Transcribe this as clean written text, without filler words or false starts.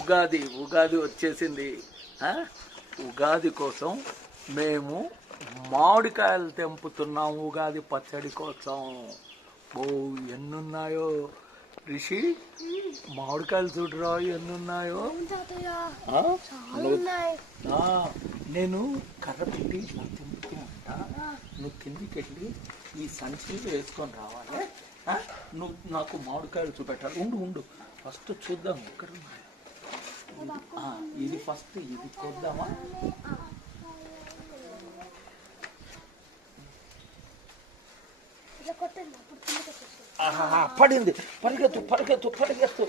ఉగాది వచ్చేసింది. ఉగాది కోసం మేము మామిడికాయలు తెంపుతున్నాం ఉగాది పచ్చడి కోసం. ఓ ఎన్నున్నాయో రిషి, మామిడికాయలు చూడరా ఎన్నున్నాయో. నేను కర్ర పెట్టి ఇలా తెంపుతూ ఉంటా, నువ్వు కిందికి వెళ్ళి ఈ సంచిలో వేసుకొని రావాలి. నువ్వు నాకు మామిడికాయలు చూపెట్టాలి. ఉండు ఫస్ట్ చూద్దాం ఎక్కడున్నాయి. ఇది ఫస్ట్ ఇది చూద్దామా. పడింది, పరిగెత్తు.